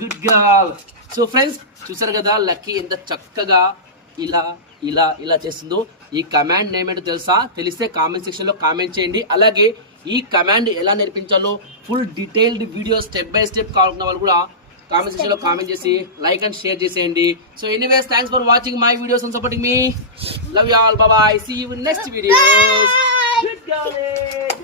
Good girl. So friends చూసారు కదా lucky ఎంత చక్కగా ఇలా ఇలా ఇలా చేస్తుందో. ఈ కమాండ్ నేమ్ ఏంటో తెలుసా? తెలిస్తే కామెంట్ సెక్షన్ లో కామెంట్ చేయండి. అలాగే ఈ కమాండ్ ఎలా నేర్పించాలో full detailed video step by step కావాలన్న వాళ్ళు కూడా కామెంట్ సెక్షన్ లో కామెంట్ చేసి లైక్ అండ్ షేర్ చేసేయండి. So anyways thanks for watching my videos and supporting me. Love you all. By by. See you in next videos. Good girl.